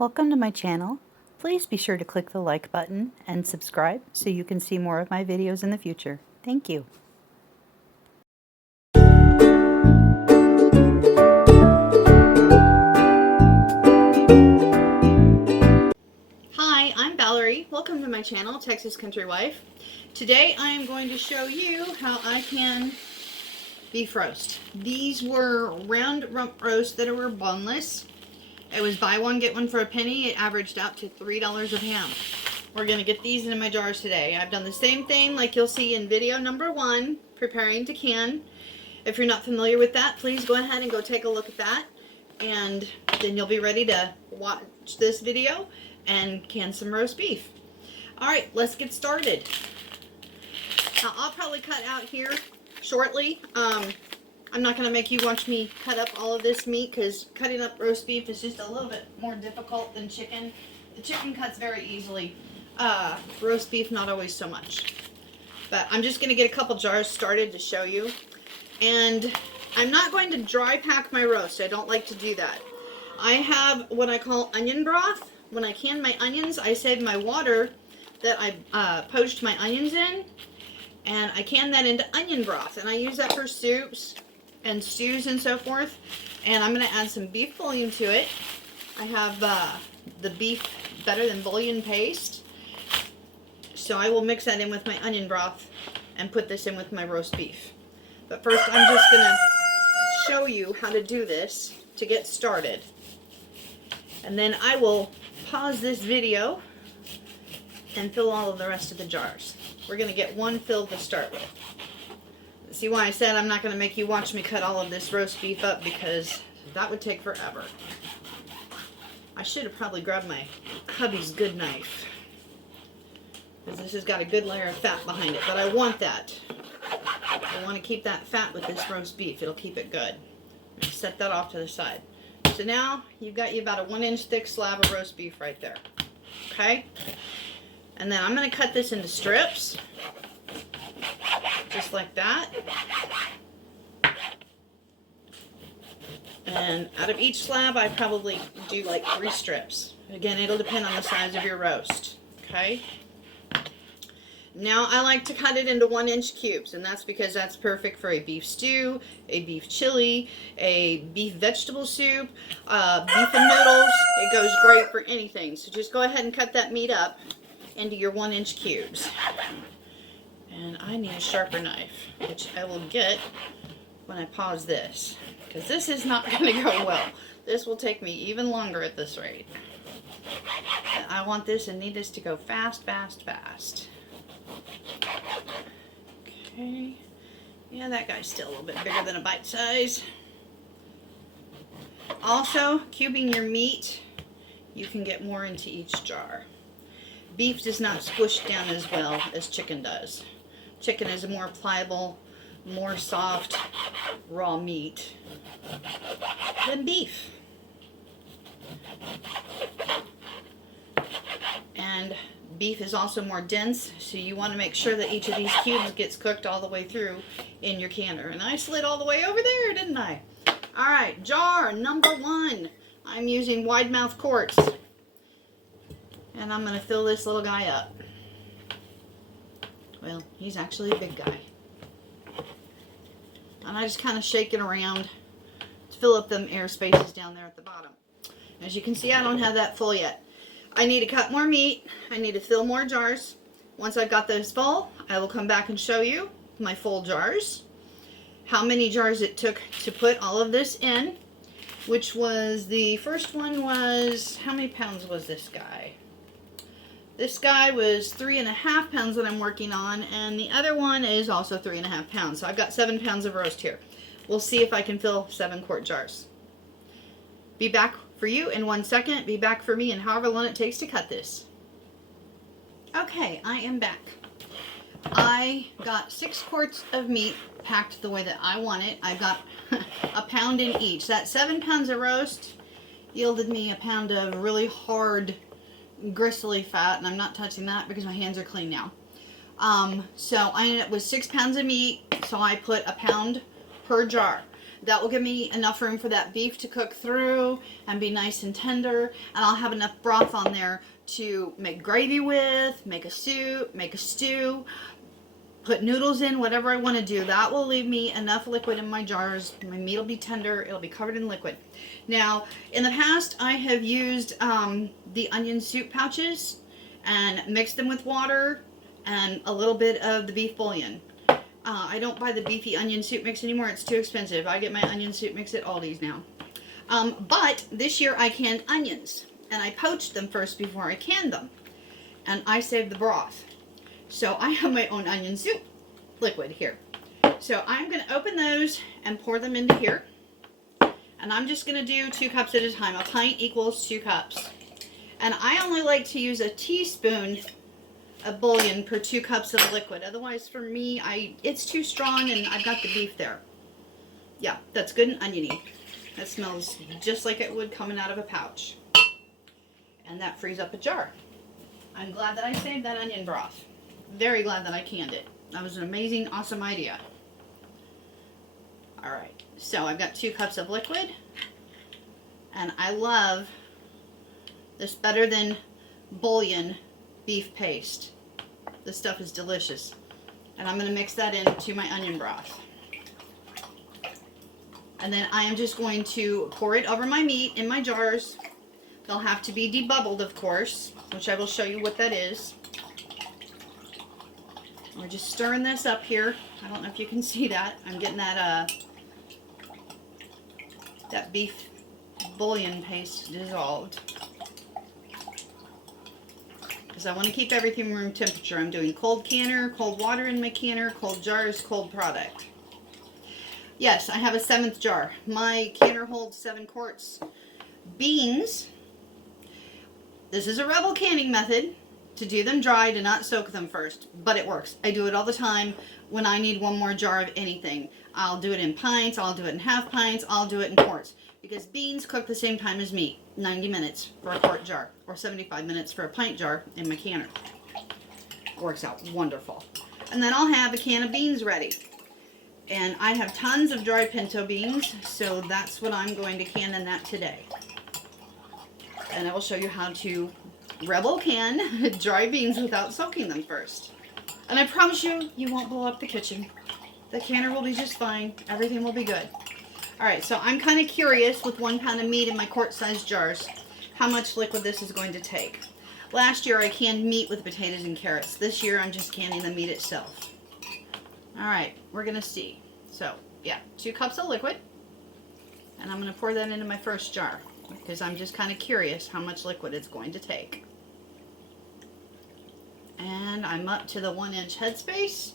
Welcome to my channel. Please be sure to click the like button and subscribe so you can see more of my videos in the future. Thank you. Hi, I'm Valerie. Welcome to my channel, Texas Country Wife. Today I am going to show you how I can beef roast. These were round rump roasts that were boneless. It was buy one, get one for a penny. It averaged out to $3 a pound. We're going to get these into my jars today. I've done the same thing like you'll see in video number 1, preparing to can. If you're not familiar with that, please go ahead and go take a look at that. And then you'll be ready to watch this video and can some roast beef. Alright, let's get started. Now, I'll probably cut out here shortly. I'm not going to make you watch me cut up all of this meat because cutting up roast beef is just a little bit more difficult than chicken. The chicken cuts very easily. Roast beef, not always so much. But I'm just going to get a couple jars started to show you. And I'm not going to dry pack my roast. I don't like to do that. I have what I call onion broth. When I can my onions, I save my water that I poached my onions in. And I can that into onion broth. And I use that for soups and stews and so forth. And I'm going to add some beef bouillon to it. I have the beef better than bouillon paste. So I will mix that in with my onion broth and put this in with my roast beef. But first I'm just going to show you how to do this to get started. And then I will pause this video and fill all of the rest of the jars. We're going to get one filled to start with. See why I said I'm not going to make you watch me cut all of this roast beef up, because that would take forever. I should have probably grabbed my hubby's good knife, because this has got a good layer of fat behind it, but I want that. I want to keep that fat with this roast beef. It'll keep it good. Set that off to the side. So now you've got you about a 1-inch thick slab of roast beef right there. Okay? And then I'm going to cut this into strips. Just like that. And out of each slab I probably do like 3 strips. Again, it'll depend on the size of your roast. Okay? Now I like to cut it into 1-inch cubes, and that's because that's perfect for a beef stew, a beef chili, a beef vegetable soup, beef and noodles. It goes great for anything. So just go ahead and cut that meat up into your 1-inch cubes. And I need a sharper knife, which I will get when I pause this, because this is not going to go well. This will take me even longer at this rate. And I want this and need this to go fast, fast, fast. Okay. Yeah, that guy's still a little bit bigger than a bite size. Also, cubing your meat, you can get more into each jar. Beef does not squish down as well as chicken does. Chicken is a more pliable, more soft, raw meat than beef. And beef is also more dense, so you want to make sure that each of these cubes gets cooked all the way through in your canner. And I slid all the way over there, didn't I? Alright, jar number 1. I'm using wide mouth quarts. And I'm going to fill this little guy up. Well, he's actually a big guy. And I just kind of shake it around to fill up them air spaces down there at the bottom. As you can see, I don't have that full yet. I need to cut more meat. I need to fill more jars. Once I've got those full, I will come back and show you my full jars. How many jars it took to put all of this in. Which was, the first one was, how many pounds was this guy? This guy was 3.5 pounds that I'm working on, and the other one is also 3.5 pounds. So I've got 7 pounds of roast here. We'll see if I can fill 7 quart jars. Be back for you in 1 second. Be back for me in however long it takes to cut this. Okay, I am back. I got 6 quarts of meat packed the way that I want it. I've got a pound in each. That 7 pounds of roast yielded me a pound of really hard, gristly fat, and I'm not touching that because my hands are clean now. So I ended up with 6 pounds of meat, so I put a pound per jar. That will give me enough room for that beef to cook through and be nice and tender. And I'll have enough broth on there to make gravy with, make a soup, make a stew, put noodles in, whatever I want to do. That will leave me enough liquid in my jars. My meat will be tender. It'll be covered in liquid. Now, in the past, I have used the onion soup pouches and mixed them with water and a little bit of the beef bouillon. I don't buy the beefy onion soup mix anymore. It's too expensive. I get my onion soup mix at Aldi's now. But this year I canned onions, and I poached them first before I canned them. And I saved the broth. So I have my own onion soup liquid here. So I'm going to open those and pour them into here. And I'm just going to do 2 cups at a time. A pint equals 2 cups. And I only like to use a teaspoon of bouillon per 2 cups of liquid. Otherwise, for me, it's too strong and I've got the beef there. Yeah, that's good and oniony. That smells just like it would coming out of a pouch. And that frees up a jar. I'm glad that I saved that onion broth. Very glad that I canned it. That was an amazing, awesome idea. Alright, so I've got 2 cups of liquid. And I love this better than bouillon beef paste. This stuff is delicious. And I'm going to mix that into my onion broth. And then I am just going to pour it over my meat in my jars. They'll have to be debubbled, of course, which I will show you what that is. We're just stirring this up here. I don't know if you can see that. I'm getting that that beef bouillon paste dissolved. Because I want to keep everything room temperature. I'm doing cold canner, cold water in my canner, cold jars, cold product. Yes, I have a 7th jar. My canner holds 7 quarts. Beans. This is a rebel canning method. To do them dry, to not soak them first, but it works. I do it all the time when I need one more jar of anything. I'll do it in pints, I'll do it in half pints, I'll do it in quarts. Because beans cook the same time as meat, 90 minutes for a quart jar, or 75 minutes for a pint jar in my canner. Works out wonderful. And then I'll have a can of beans ready. And I have tons of dry pinto beans, so that's what I'm going to can in that today. And I will show you how to rebel can dry beans without soaking them first. And I promise you, you won't blow up the kitchen. The canner will be just fine. Everything will be good. Alright, so I'm kind of curious with 1 pound of meat in my quart-sized jars, how much liquid this is going to take. Last year I canned meat with potatoes and carrots. This year I'm just canning the meat itself. Alright, we're going to see. So, yeah, 2 cups of liquid. And I'm going to pour that into my first jar, because I'm just kind of curious how much liquid it's going to take. And I'm up to the 1-inch headspace,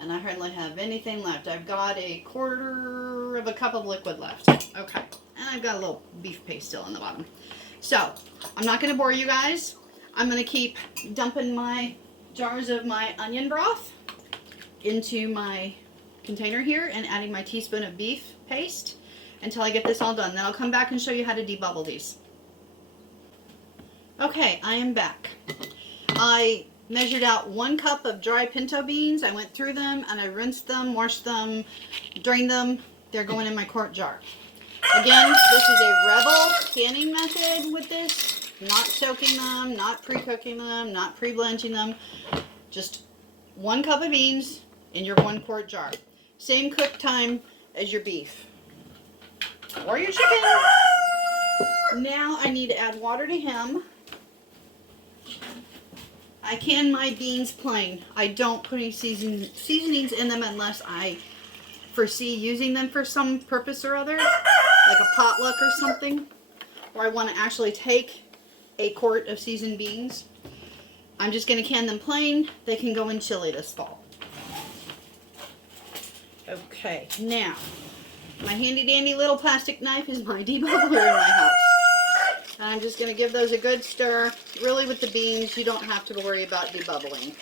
and I hardly have anything left. I've got a 1/4 of a cup of liquid left. Okay, and I've got a little beef paste still on the bottom. So, I'm not going to bore you guys. I'm going to keep dumping my jars of my onion broth into my container here and adding my teaspoon of beef paste until I get this all done. Then I'll come back and show you how to debubble these. Okay, I am back. I measured out 1 cup of dry pinto beans. I went through them and I rinsed them, washed them, drained them. They're going in my quart jar. Again, this is a rebel canning method with this. Not soaking them, not pre-cooking them, not pre-blanching them. Just 1 cup of beans in your 1 quart jar. Same cook time as your beef or your chicken. Now I need to add water to him. I can my beans plain. I don't put any seasonings in them unless I foresee using them for some purpose or other, like a potluck or something, or I want to actually take a quart of seasoned beans. I'm just going to can them plain. They can go in chili this fall. Okay, now, my handy dandy little plastic knife is my debubbler in my house. And I'm just going to give those a good stir. Really, with the beans, you don't have to worry about debubbling.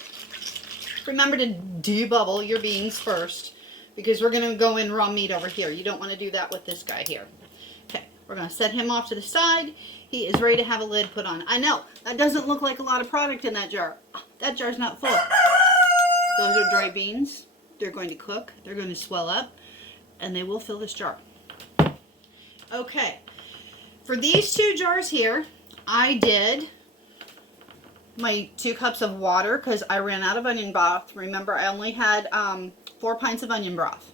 Remember to debubble your beans first, because we're going to go in raw meat over here. You don't want to do that with this guy here. Okay, we're going to set him off to the side. He is ready to have a lid put on. I know, that doesn't look like a lot of product in that jar. That jar's not full. Those are dry beans. They're going to cook. They're going to swell up, and they will fill this jar. Okay, for these 2 jars here, I did my 2 cups of water because I ran out of onion broth. Remember, I only had 4 pints of onion broth.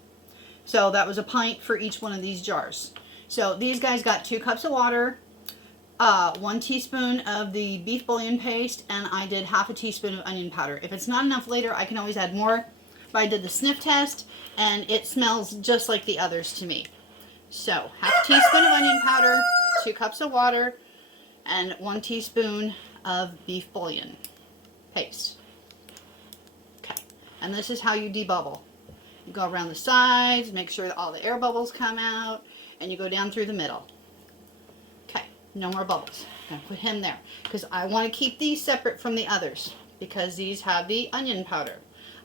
So that was a pint for each one of these jars. So these guys got 2 cups of water, 1 teaspoon of the beef bouillon paste, and I did half a teaspoon of onion powder. If it's not enough later, I can always add more. But I did the sniff test, and it smells just like the others to me. So half a teaspoon of onion powder, 2 cups of water, and 1 teaspoon of beef bouillon paste. Okay, and this is how you debubble. You go around the sides, make sure that all the air bubbles come out, and you go down through the middle. Okay, no more bubbles. I'm going to put him there because I want to keep these separate from the others because these have the onion powder.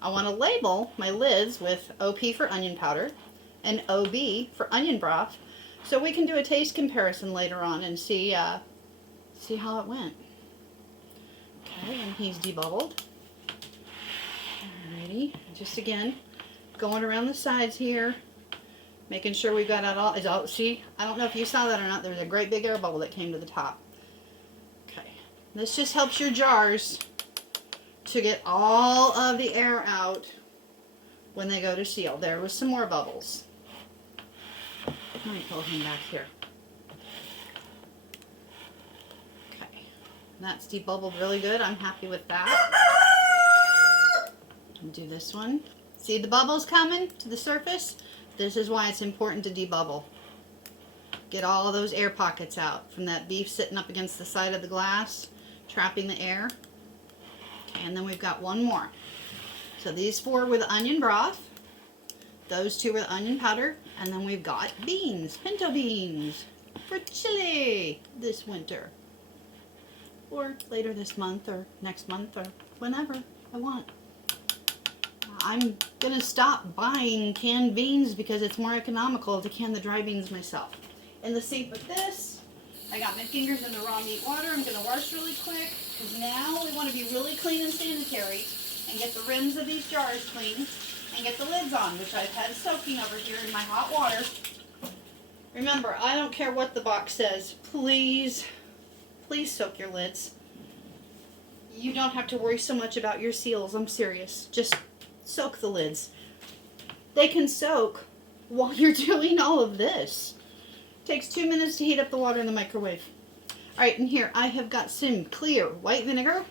I want to label my lids with OP for onion powder and OB for onion broth so we can do a taste comparison later on and see how it went. Okay, and he's debubbled. Alrighty, just again, going around the sides here, making sure we've got it all. See, I don't know if you saw that or not, there's a great big air bubble that came to the top. Okay, this just helps your jars to get all of the air out when they go to seal. There was some more bubbles. Let me pull him back here. Okay, that's debubbled really good. I'm happy with that. And do this one. See the bubbles coming to the surface? This is why it's important to debubble. Get all of those air pockets out from that beef sitting up against the side of the glass, trapping the air. Okay, and then we've got one more. So these 4 with onion broth, those 2 with onion powder, and then we've got beans, pinto beans, for chili this winter. Or later this month, or next month, or whenever I want. I'm going to stop buying canned beans because it's more economical to can the dry beans myself. In the sink with this, I got my fingers in the raw meat water. I'm going to wash really quick because now we want to be really clean and sanitary and get the rims of these jars clean and get the lids on, which I've had soaking over here in my hot water. Remember, I don't care what the box says. Please, please soak your lids. You don't have to worry so much about your seals. I'm serious. Just soak the lids. They can soak while you're doing all of this. It takes 2 minutes to heat up the water in the microwave. Alright, and here I have got some clear white vinegar.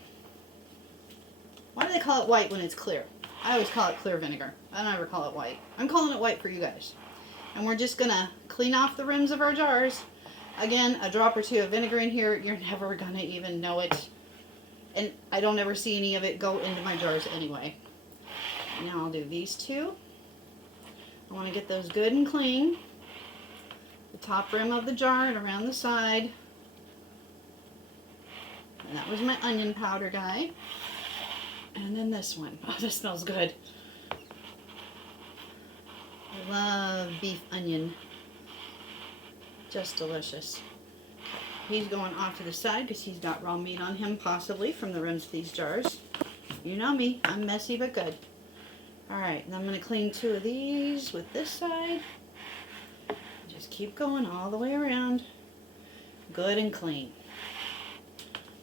Why do they call it white when it's clear? I always call it clear vinegar. I never call it white. I'm calling it white for you guys. And we're just going to clean off the rims of our jars. Again, a drop or 2 of vinegar in here. You're never going to even know it. And I don't ever see any of it go into my jars anyway. Now I'll do these 2. I want to get those good and clean. The top rim of the jar and around the side. And that was my onion powder guy. And then this one. Oh, this smells good. I love beef onion. Just delicious. He's going off to the side because he's got raw meat on him, possibly, from the rims of these jars. You know me. I'm messy but good. Alright, and I'm going to clean 2 of these with this side. Just keep going all the way around. Good and clean.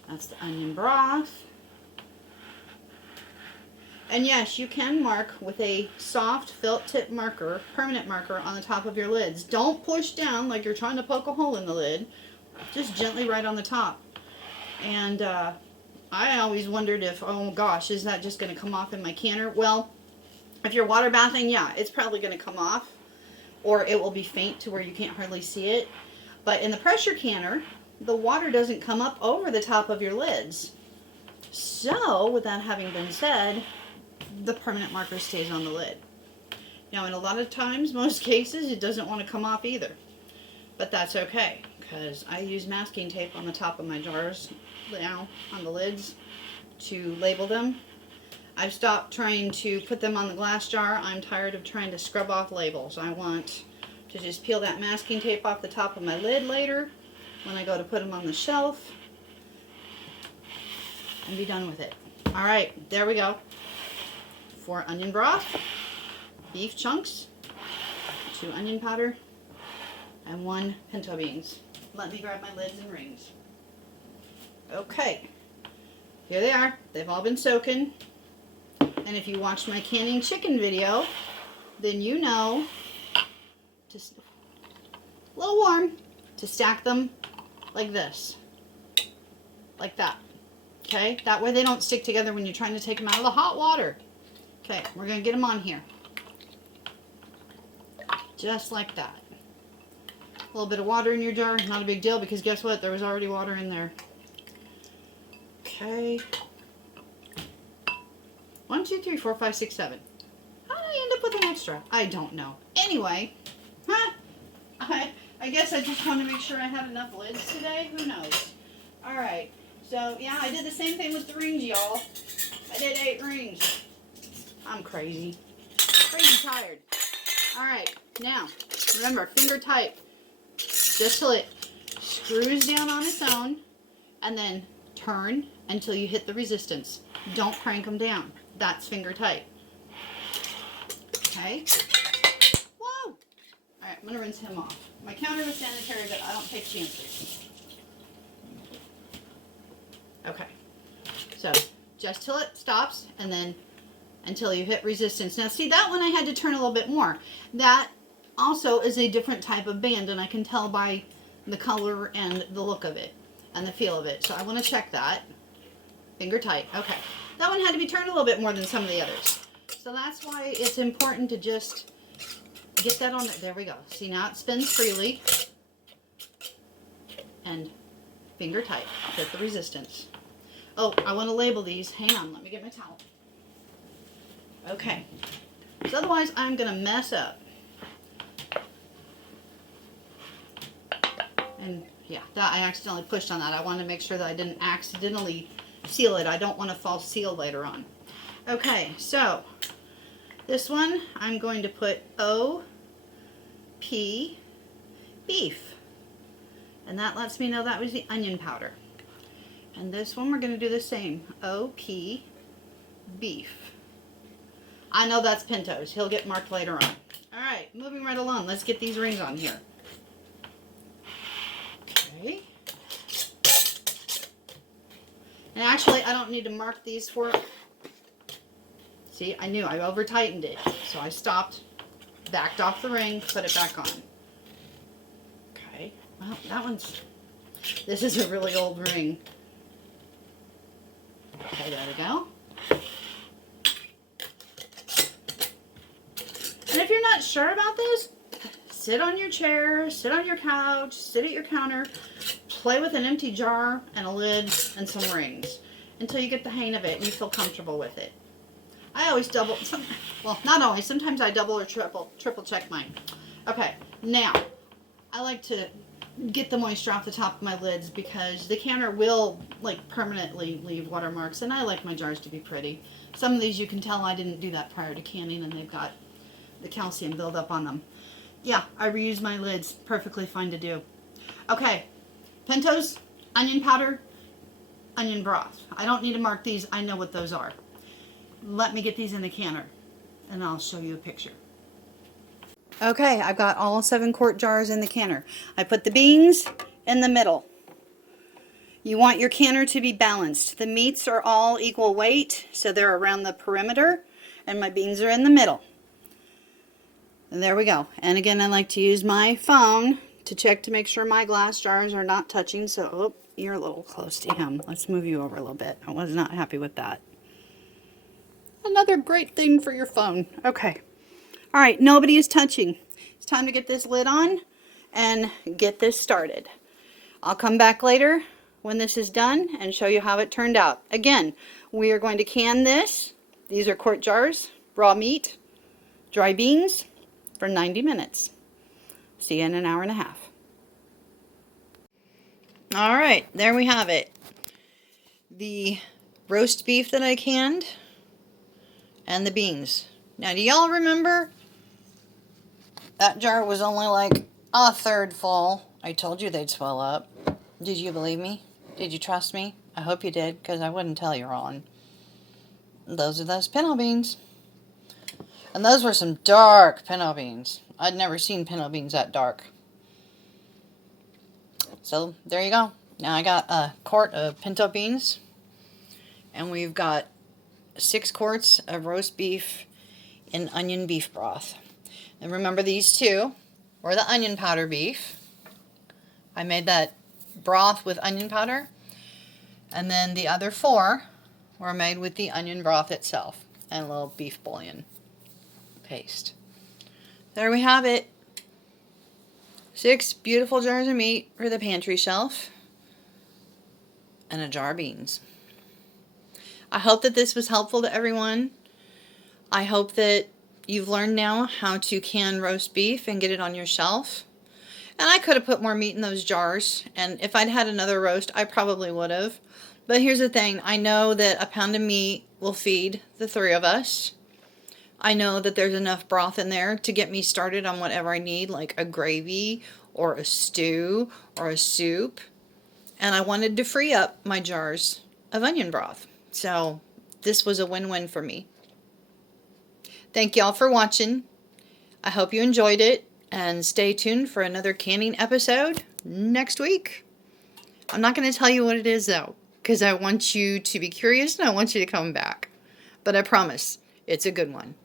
That's the onion broth. And yes, you can mark with a soft felt tip marker, permanent marker, on the top of your lids. Don't push down like you're trying to poke a hole in the lid. Just gently right on the top. And I always wondered if, oh gosh, is that just going to come off in my canner? Well, if you're water bathing, yeah, it's probably going to come off. Or it will be faint to where you can't hardly see it. But in the pressure canner, the water doesn't come up over the top of your lids. So, with that having been said, the permanent marker stays on the lid. Now, in a lot of times, most cases, it doesn't want to come off either. But that's okay, because I use masking tape on the top of my jars now, on the lids, to label them. I've stopped trying to put them on the glass jar. I'm tired of trying to scrub off labels. I want to just peel that masking tape off the top of my lid later when I go to put them on the shelf and be done with it. Alright, there we go. 4 onion broth, beef chunks, 2 onion powder, and 1 pinto beans. Let me grab my lids and rings. Okay, here they are. They've all been soaking. And if you watched my canning chicken video, then you know, just a little warm, to stack them like this. Like that. Okay, that way they don't stick together when you're trying to take them out of the hot water. Okay, we're going to get them on here. Just like that. A little bit of water in your jar, not a big deal, because guess what? There was already water in there. Okay. 1, 2, 3, 4, 5, 6, 7. How did I end up with an extra? I don't know. Anyway, I guess I just want to make sure I have enough lids today. Who knows? Alright, so yeah, I did the same thing with the rings, y'all. I did 8 rings. I'm crazy. Crazy tired. Alright, now, remember, finger tight. Just till it screws down on its own, and then turn until you hit the resistance. Don't crank them down. That's finger tight. Okay? Whoa! Alright, I'm going to rinse him off. My counter was sanitary, but I don't take chances. Okay. So, just till it stops, and then until you hit resistance. Now, see, that one I had to turn a little bit more. That also is a different type of band, and I can tell by the color and the look of it and the feel of it. So I want to check that. Finger tight. Okay. That one had to be turned a little bit more than some of the others. So that's why it's important to just get that on there. There we go. See, now it spins freely. And finger tight. Hit the resistance. Oh, I want to label these. Hang on. Let me get my towel. Okay. So otherwise, I'm going to mess up. And yeah, that I accidentally pushed on that. I wanted to make sure that I didn't accidentally seal it. I don't want a false seal later on. Okay, so this one I'm going to put OP beef. And that lets me know that was the onion powder. And this one we're going to do the same. OP beef. I know that's Pinto's. He'll get marked later on. Alright, moving right along. Let's get these rings on here. Okay. And actually, I don't need to mark these for... See, I knew I over-tightened it. So I stopped, backed off the ring, put it back on. Okay. Well, that one's... This is a really old ring. Okay, there we go. And if you're not sure about this, sit on your chair, sit on your couch, sit at your counter, play with an empty jar and a lid and some rings until you get the hang of it and you feel comfortable with it. I always double, well, not always, sometimes I double or triple check mine. Okay, now, I like to get the moisture off the top of my lids because the counter will, like, permanently leave watermarks, and I like my jars to be pretty. Some of these you can tell I didn't do that prior to canning, and they've got the calcium buildup on them. Yeah, I reuse my lids. Perfectly fine to do. Okay, Pinto's, onion powder, onion broth. I don't need to mark these. I know what those are. Let me get these in the canner, and I'll show you a picture. Okay, I've got all 7 quart jars in the canner. I put the beans in the middle. You want your canner to be balanced. The meats are all equal weight, so they're around the perimeter, and my beans are in the middle. And there we go. And again, I like to use my phone to check to make sure my glass jars are not touching. So, oh, you're a little close to him. Let's move you over a little bit. I was not happy with that. Another great thing for your phone. Okay. All right, nobody is touching. It's time to get this lid on and get this started. I'll come back later when this is done and show you how it turned out. Again, we are going to can this. These are quart jars, raw meat, dry beans, for 90 minutes. See you in an hour and a half. All right, there we have it. The roast beef that I canned and the beans. Now, do y'all remember that jar was only like a third full? I told you they'd swell up. Did you believe me? Did you trust me? I hope you did, because I wouldn't tell you wrong. Those are those pinto beans. And those were some dark pinto beans. I'd never seen pinto beans that dark. So there you go. Now I got a quart of pinto beans, and we've got 6 quarts of roast beef in onion beef broth. And remember, these 2 were the onion powder beef. I made that broth with onion powder, and then the other 4 were made with the onion broth itself and a little beef bouillon paste. There we have it. 6 beautiful jars of meat for the pantry shelf and a jar of beans. I hope that this was helpful to everyone. I hope that you've learned now how to can roast beef and get it on your shelf. And I could have put more meat in those jars, and if I'd had another roast, I probably would have. But here's the thing, I know that a pound of meat will feed the 3 of us. I know that there's enough broth in there to get me started on whatever I need, like a gravy or a stew or a soup. And I wanted to free up my jars of onion broth. So this was a win-win for me. Thank y'all for watching. I hope you enjoyed it, and stay tuned for another canning episode next week. I'm not going to tell you what it is though, because I want you to be curious and I want you to come back. But I promise, it's a good one.